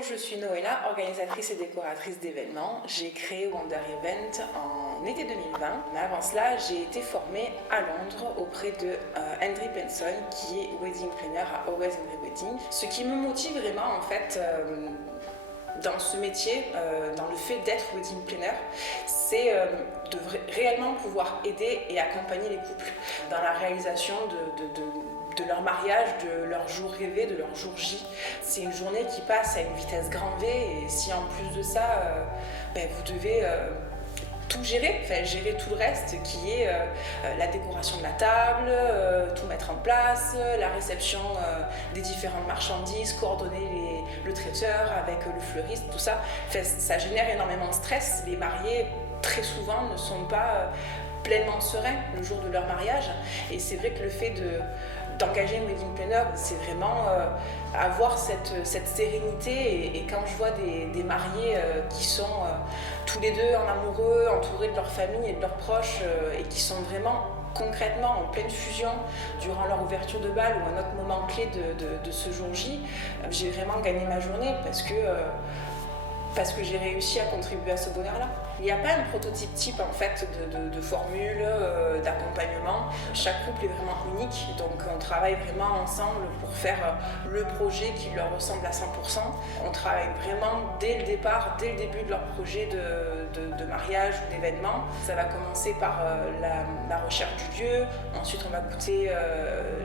Bonjour, je suis Noëlla, organisatrice et décoratrice d'événements. J'ai créé Wonder Event en été 2020, mais avant cela, j'ai été formée à Londres auprès de Henry Benson, qui est wedding planner à Always Henry Wedding. Ce qui me motive vraiment en fait dans ce métier, dans le fait d'être wedding planner, c'est de réellement pouvoir aider et accompagner les couples dans la réalisation de leur mariage, de leur jour rêvé, de leur jour J. C'est une journée qui passe à une vitesse grand V et si en plus de ça, vous devez tout gérer, gérer tout le reste qui est la décoration de la table, tout mettre en place, la réception des différentes marchandises, coordonner le traiteur avec le fleuriste, tout ça. Ça génère énormément de stress. Les mariés, très souvent, ne sont pas pleinement sereins le jour de leur mariage et c'est vrai que le fait d'engager un wedding planner, c'est vraiment avoir cette sérénité et quand je vois des mariés qui sont tous les deux en amoureux, entourés de leur famille et de leurs proches et qui sont vraiment concrètement en pleine fusion durant leur ouverture de bal ou un autre moment clé de ce jour J, j'ai vraiment gagné ma journée parce que j'ai réussi à contribuer à ce bonheur-là. Il n'y a pas un prototype type en fait de formule, d'accompagnement. Chaque couple est vraiment unique, donc on travaille vraiment ensemble pour faire le projet qui leur ressemble à 100%. On travaille vraiment dès le départ, dès le début de leur projet de mariage ou d'événement. Ça va commencer par la recherche du lieu, ensuite on va goûter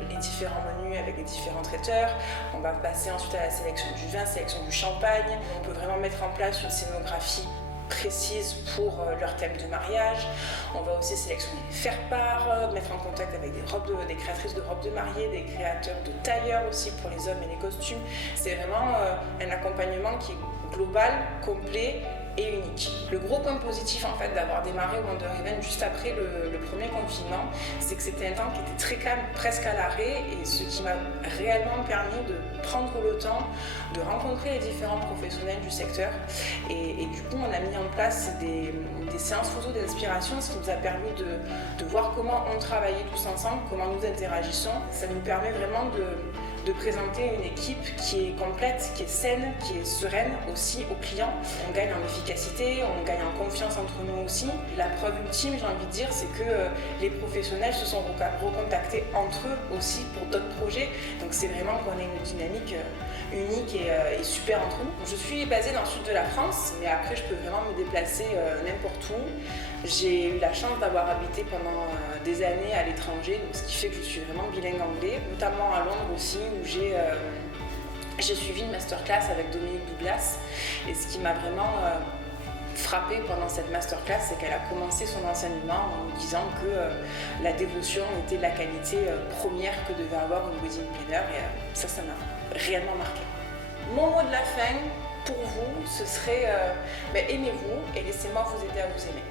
les différents menus avec les différents traiteurs, on va passer ensuite à la sélection du vin, sélection du champagne. On peut vraiment mettre en place une scénographie précise pour leur thème de mariage. On va aussi sélectionner les faire-part, mettre en contact avec des créatrices de robes de mariée, des créateurs de tailleurs aussi pour les hommes et les costumes. C'est vraiment un accompagnement qui est global, complet et unique. Le gros point positif en fait d'avoir démarré Wonder Event juste après le premier confinement, c'est que c'était un temps qui était très calme, presque à l'arrêt, et ce qui m'a réellement permis de prendre le temps de rencontrer les différents professionnels du secteur et du coup on a mis en place des séances photos d'inspiration, ce qui nous a permis de voir comment on travaillait tous ensemble, comment nous interagissons. Ça nous permet vraiment de présenter une équipe qui est complète, qui est saine, qui est sereine aussi aux clients. On gagne en efficacité, on gagne en confiance entre nous aussi. La preuve ultime, j'ai envie de dire, c'est que les professionnels se sont recontactés entre eux aussi pour d'autres projets. Donc c'est vraiment qu'on a une dynamique unique et super entre nous. Je suis basée dans le sud de la France, mais après je peux vraiment me déplacer n'importe où. J'ai eu la chance d'avoir habité pendant des années à l'étranger, donc ce qui fait que je suis vraiment bilingue anglais, notamment à Londres aussi, où j'ai suivi une masterclass avec Dominique Douglas. Et ce qui m'a vraiment frappée pendant cette masterclass, c'est qu'elle a commencé son enseignement en nous disant que la dévotion était la qualité première que devait avoir une wedding planner. Et ça m'a réellement marqué. Mon mot de la fin, pour vous, ce serait aimez-vous et laissez-moi vous aider à vous aimer.